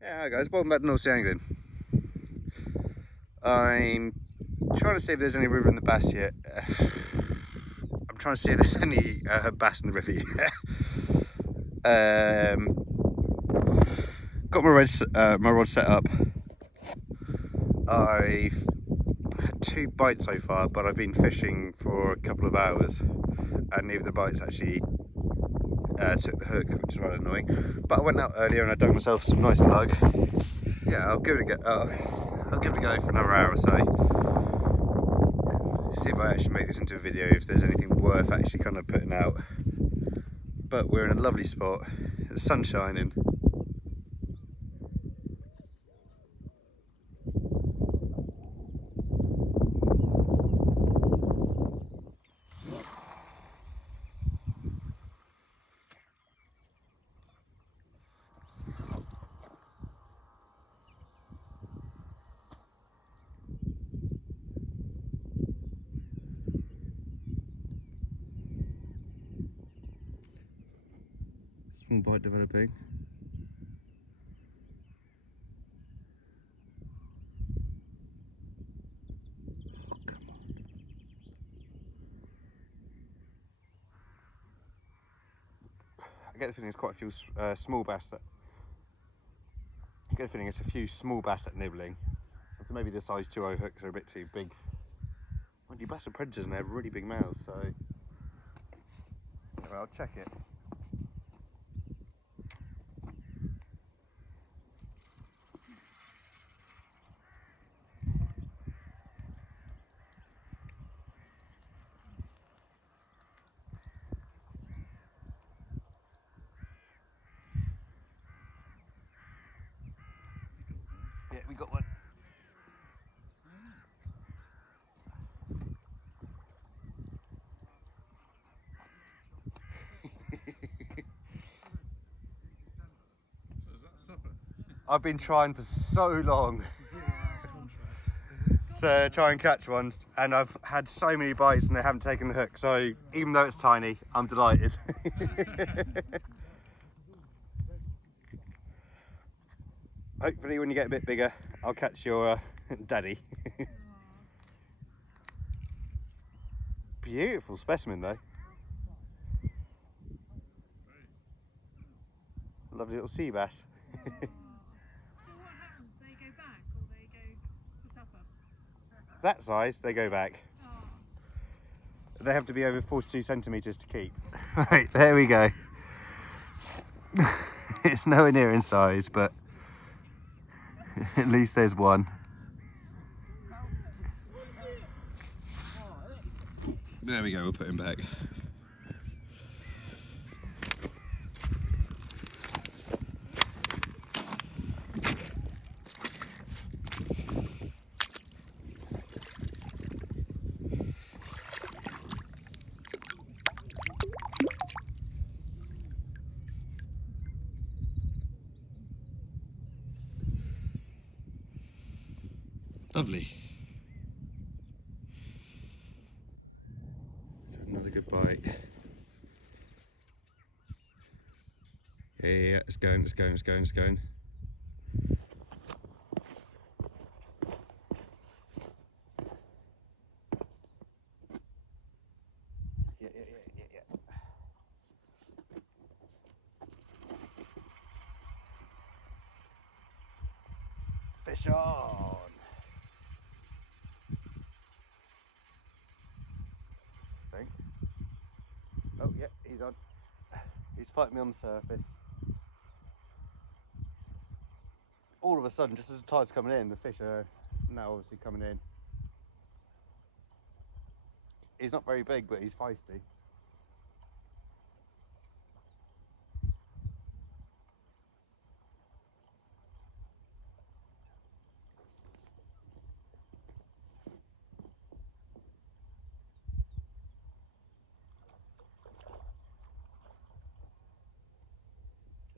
Yeah, hi guys, welcome back to North Sea Angling. I'm trying to see if there's any river in the Bass yet. I'm trying to see if there's any bass in the river yet. Got my rod set up. I've had 2 bites so far, but I've been fishing for a couple of hours, and neither of the bites actually took the hook, which is rather annoying. But I went out earlier and I dug myself some nice lug. Yeah, I'll give it a go. I'll give it a go for another hour or so. See if I actually make this into a video, if there's anything worth actually kind of putting out. But we're in a lovely spot, the sun's shining. Small bite developing. Oh, come on. I get the feeling there's quite a few small bass that... I get the feeling it's a few small bass that nibbling. So maybe the size 2.0 hooks are a bit too big. Well, you bass are predators and they have really big mouths, so... Anyway, I'll check it. Yeah, we got one. I've been trying for so long to try and catch one, and I've had so many bites and they haven't taken the hook, so even though it's tiny, I'm delighted. Hopefully when you get a bit bigger, I'll catch your daddy. Beautiful specimen though. Lovely little sea bass. So what happens? They go back or they go to Suffolk? That size, they go back. Oh. They have to be over 42 centimetres to keep. Right, there we go. It's nowhere near in size, but at least there's one. There we go, we'll put him back. Lovely. Another good bite. Yeah, it's going, it's going, it's going, it's going. Yeah. Fish on! I think. Oh, yeah, he's on. He's fighting me on the surface. All of a sudden, just as the tide's coming in, the fish are now obviously coming in. He's not very big, but he's feisty.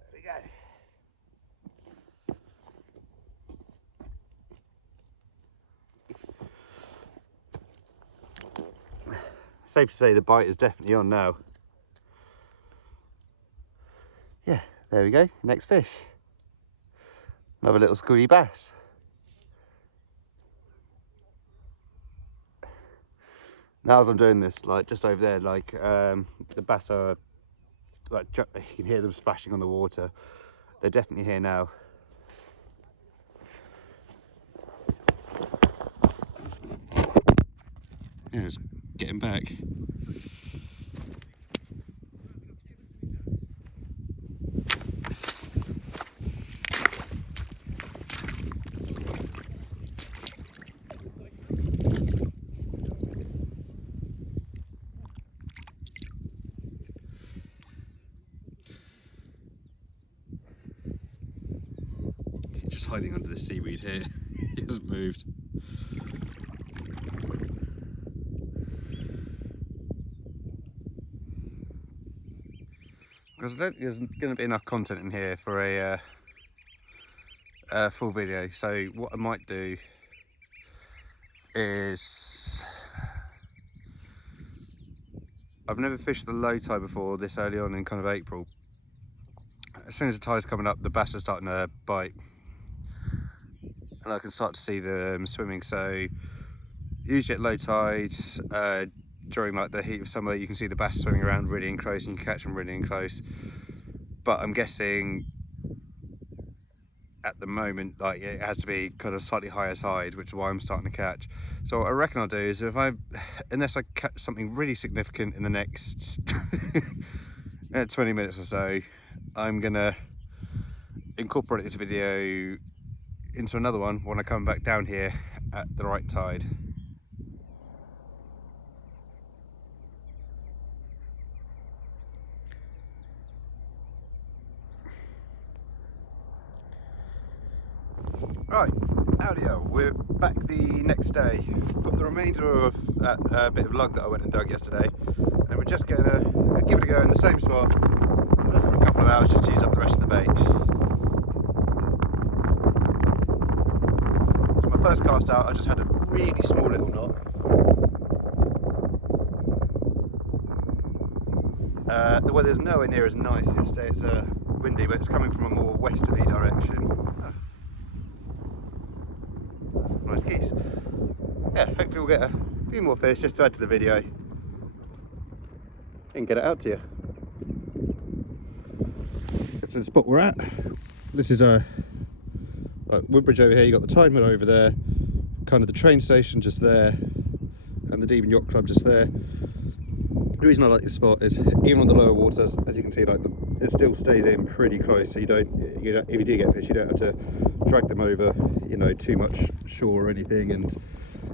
There we go. Safe to say the bite is definitely on now. Yeah, there we go, next fish. Another little schoolly bass. Now as I'm doing this, like just over there, like the bass are like, you can hear them splashing on the water. They're definitely here now. Yeah, it's getting back. Just hiding under the seaweed here. He hasn't moved. Because I don't think there's going to be enough content in here for a full video. So what I might do is, I've never fished the low tide before this early on in kind of April. As soon as the tide's coming up, the bass are starting to bite, and I can start to see them swimming. So usually at low tides, during like the heat of summer, you can see the bass swimming around really in close, and you can catch them really in close. But I'm guessing at the moment, like, it has to be kind of slightly higher tide, which is why I'm starting to catch. So what I reckon I'll do is, unless I catch something really significant in the next 20 minutes or so, I'm gonna incorporate this video into another one when I come back down here at the right tide. Right, howdy-o, we're back the next day. We've got the remainder of that bit of lug that I went and dug yesterday, and we're just going to give it a go in the same spot just for a couple of hours, just to use up the rest of the bait. So my first cast out, I just had a really small little knock. The weather's nowhere near as nice yesterday. It's windy, but it's coming from a more westerly direction. Nice geese. Yeah, hopefully we'll get a few more fish just to add to the video and get it out to you. This is the spot we're at. This is like Woodbridge over here. You got the tide mill over there, kind of the train station just there, and the Deben Yacht Club just there. The reason I like this spot is, even on the lower waters, as you can see, like it still stays in pretty close, so you don't, if you do get fish, you don't have to drag them over, you know, too much shore or anything, and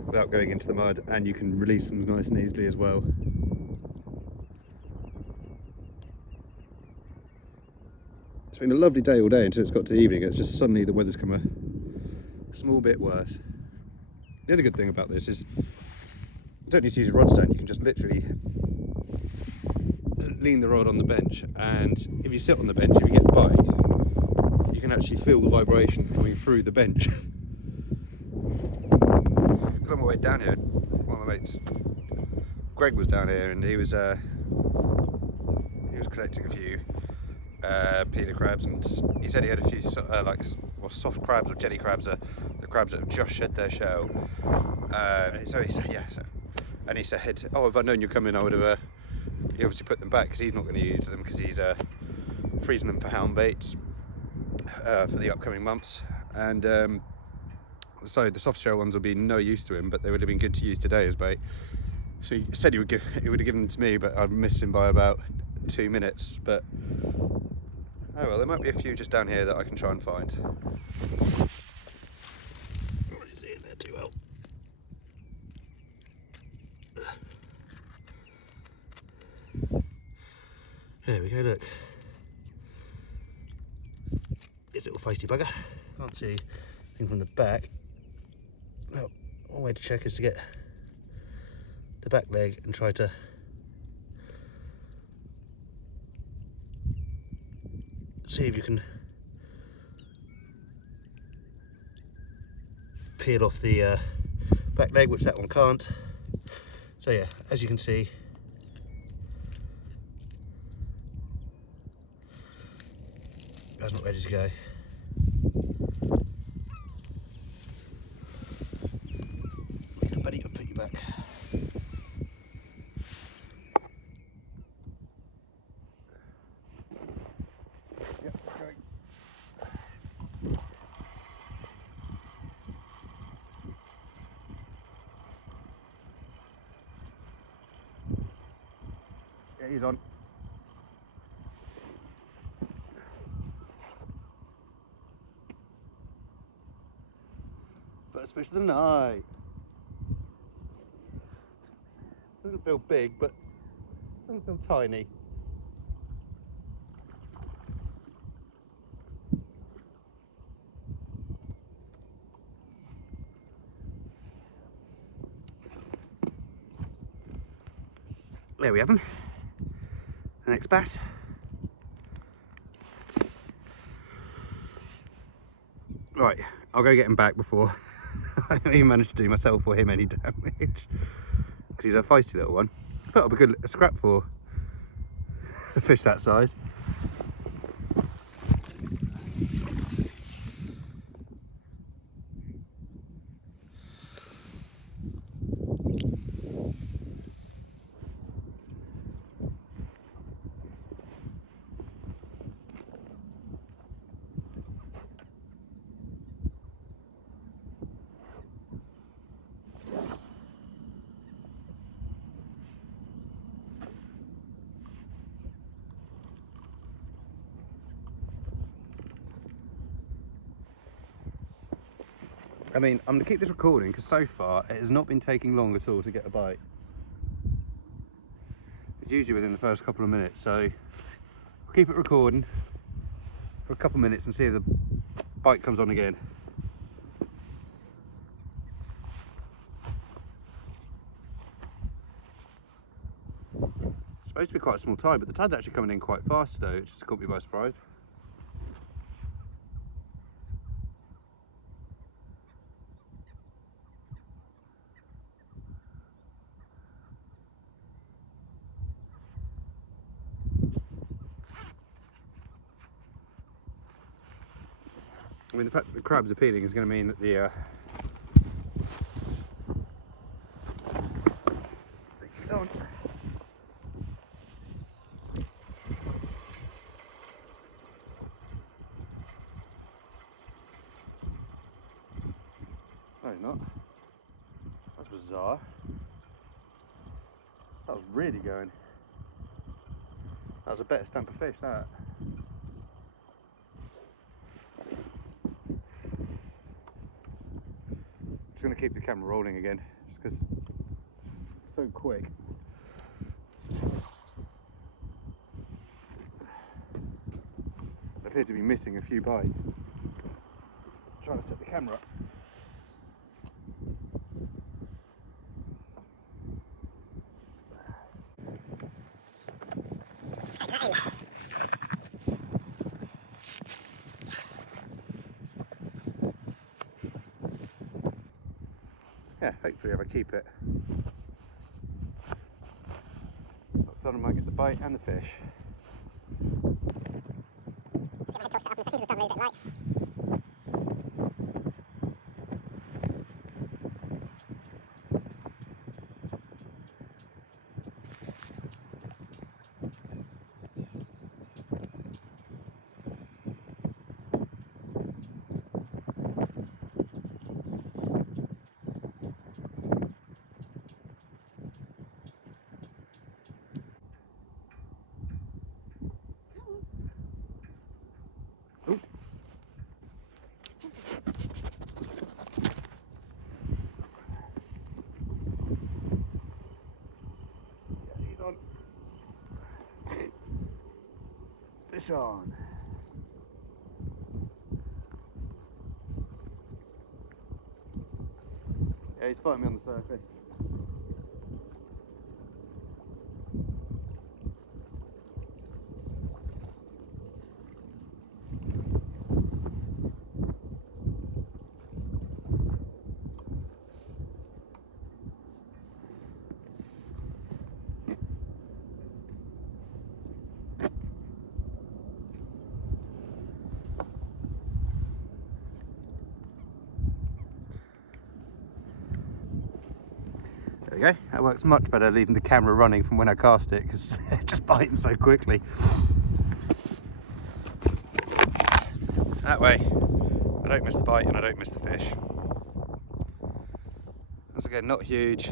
without going into the mud, and you can release them nice and easily as well. It's been a lovely day all day until it's got to evening. It's just suddenly the weather's come a small bit worse. The other good thing about this is you don't need to use a rod stand. You can just literally lean the rod on the bench, and if you sit on the bench, if you get a bite, you can actually feel the vibrations coming through the bench. Because on my way down here, one of my mates, Greg, was down here, and he was collecting a few peeler crabs, and he said he had a few soft crabs or jelly crabs, the crabs that have just shed their shell. So he said, yeah. And he said, oh, if I'd known you'd come in, I would have. He obviously put them back because he's not going to use them, because he's freezing them for hound baits for the upcoming months. And so the soft shell ones will be no use to him, but they would have been good to use today as bait. So he said he would have given them to me, but I'd missed him by about 2 minutes. But oh well, there might be a few just down here that I can try and find. Can't really see in there too well. There we go, look. This little feisty bugger. Can't see anything from the back. Now, one way to check is to get the back leg and try to see if you can peel off the back leg, which that one can't. So yeah, as you can see, that's not ready to go. First fish of the night. Doesn't feel big, but doesn't feel tiny. There we have them. The next bass. Right, I'll go get him back before I even manage to do myself or him any damage. Because he's a feisty little one. But it'll be good a scrap for a fish that size. I mean, I'm going to keep this recording because so far it has not been taking long at all to get a bite. It's usually within the first couple of minutes, so I'll keep it recording for a couple of minutes and see if the bite comes on again. It's supposed to be quite a small tide, but the tide's actually coming in quite fast though, which just caught me by surprise. I mean, the fact that the crab's appealing is going to mean that the on. No, he's not. That's bizarre. That was really going. That was a better stamp of fish, that. Just going to keep the camera rolling again, just because it's so quick. I appear to be missing a few bites. Trying to set the camera up. Yeah, hopefully if I keep it. Locked on, I might get the bite and the fish. Get my head torch set up in a second because it's starting to get light. Fish on. Yeah, he's fighting me on the surface. There we go. That works much better leaving the camera running from when I cast it because it's just biting so quickly. That way I don't miss the bite and I don't miss the fish. Once again, not huge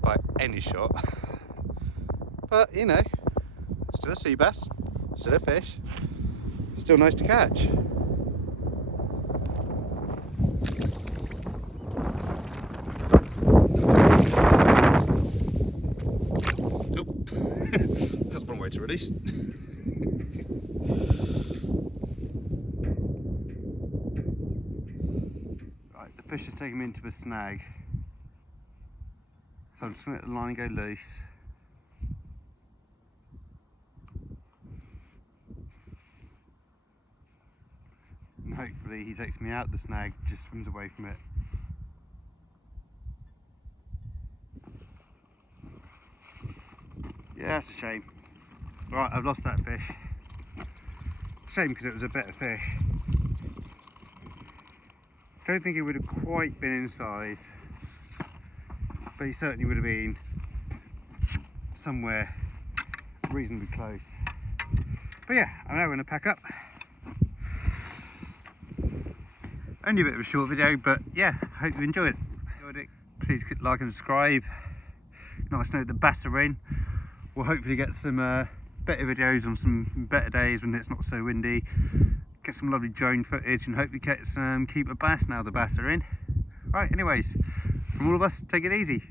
by any shot, but you know, still a sea bass, still a fish, still nice to catch. way to release. Right, the fish has taken me into a snag. So I'm just going to let the line go loose. And hopefully he takes me out the snag, just swims away from it. Yeah, that's a shame. Right, I've lost that fish. Shame because it was a better fish. Don't think it would have quite been in size, but he certainly would have been somewhere reasonably close. But yeah, I'm now going to pack up. Only a bit of a short video, but yeah, hope you enjoyed it. Please like and subscribe. Nice to know the bass are in. We'll hopefully get some better videos on some better days when it's not so windy. Get some lovely drone footage and hopefully get some keeper bass now the bass are in. Right, anyways, from all of us, take it easy.